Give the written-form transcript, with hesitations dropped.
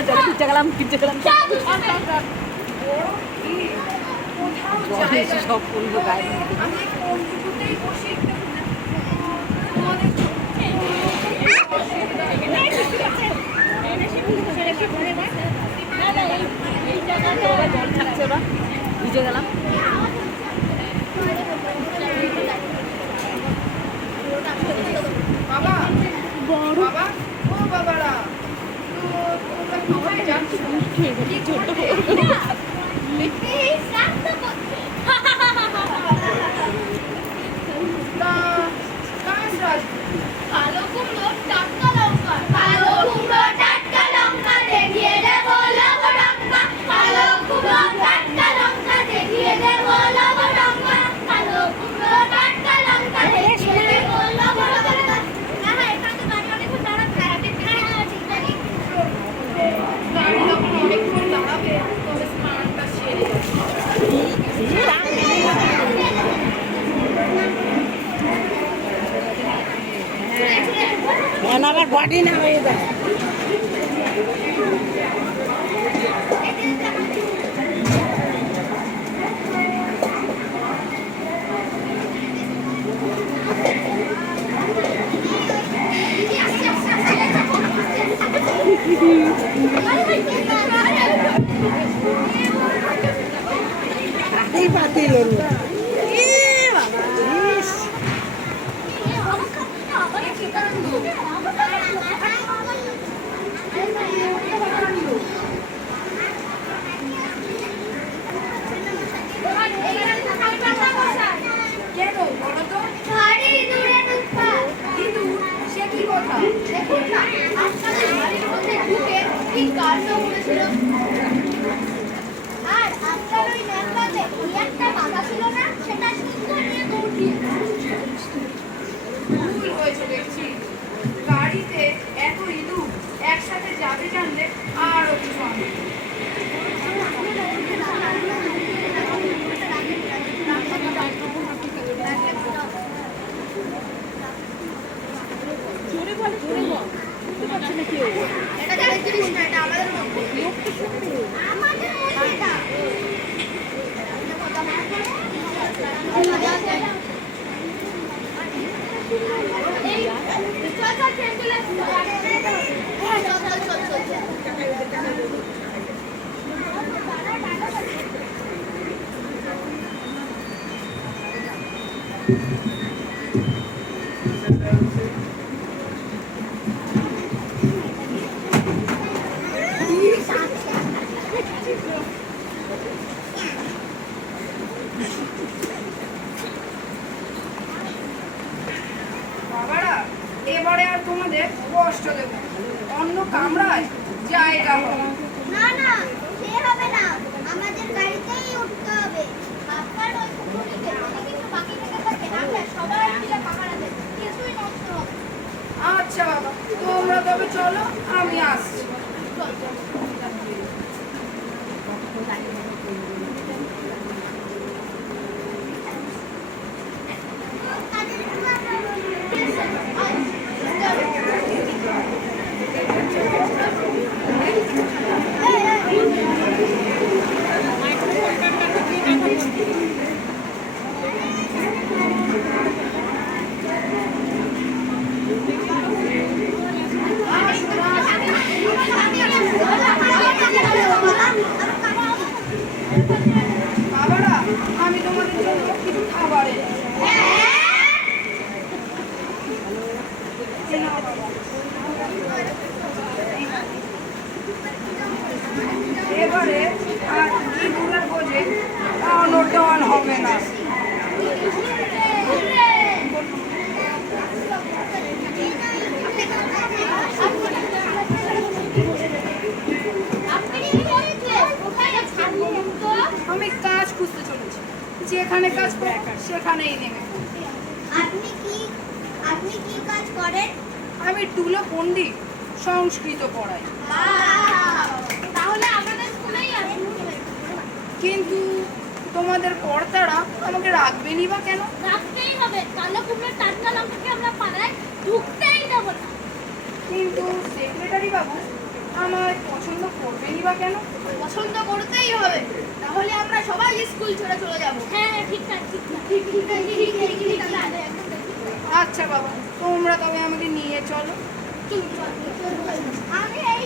কিনতে গেলাম সব করবো গায়ে জল থাকছে ওরা ভিজে গেলাম বাবা বাবা ও বাবারা তো তোমরা কোথায় যাচ্ছ কি ছোট কালো কুমড়ো টাটকা লঙ্কা কালো কুমড়ো টাটকা লঙ্কা দেখিয়ে দেবো লবডঙ্কা কালো কুমড়ো টাটকা লঙ্কা দেখিয়ে দেবো লবডঙ্কা কালো কুমড়ো টাটকা লঙ্কা দেখিয়ে দেবো লবডঙ্কা না না এখানে গাড়ি অনেকক্ষণ দাঁড়াবে গাড়ি যখন অনেকক্ষণ দাঁড়াবে তবে স্নানটা সেরে আমার বডি না হয়ে যায় পাতিল কেন বলো তো গাড়ি দূরে ঢুকবা কিন্তু সে কি কথা দেখুন না আজকাল গাড়ির মধ্যে ঢুকে কি কাণ্ড করেছিল আর আজকাল ওই ন্যাংটাতে ওই একটা বাধা ছিল না সেটা সুন্দর নিয়ে দৌড় দিয়ে ভুল হয়েছে দেখছি গাড়িতে এত ইঁদুর একসাথে যাবে জানলে আরো কিছু আনবে এটা গাড়ির জিনিস না এটা আমাদের মধ্যে আমাদের মধ্যে এটা এই চল চল ট্রেন চলে হ্যাঁ চল চল চল চল বাবারা এবারে আর তোমাদের কষ্ট দেব অন্য কামরায় জায়গা হবে না না সে হবে না আমাদের গাড়িতেই উঠতে হবে আপনার ওই কুকুরকে যদি কিছু বাকি থেকে থাকে আমরা সবাই মিলে পাকাড়াতে কিছুই নষ্ট হবে আচ্ছা বাবা তোমরা তবে চলো আমি আসছি চল চল বাবারা আমি তোমাদের জন্য কিছু খাবার এনেছি। এই নাও বাবা। এবারে আর ইঁদুরের খোঁজে অনটন হবে না আমি কাজ খুঁজতে চলেছি যেখানে কাজ পাবো সেখানেই নেমে পড়বো। আপনি কি কাজ করেন আমি টুলো পণ্ডিত সংস্কৃত পড়াই তাহলে আমাদের স্কুলেই আসুন কিন্তু তোমাদের কর্তারা আমাকে রাখবেনই বা কেন রাখতেই হবে কালো কুমড়োর টাটকা লঙ্কাকে আমরা পাড়ায় ঢুকতেই দেব না কিন্তু সেক্রেটারি বাবু আমায় পছন্দ করবেনই বা কেন? পছন্দ করতেই হবে, তাহলে আমরা সবাই স্কুল ছেড়ে চলে যাব। হ্যাঁ ঠিক না ঠিক না ঠিক ঠিক ঠিক ঠিক ঠিক আচ্ছা বাবা, তোমরা তবে আমাকে নিয়ে চলো। আমি এই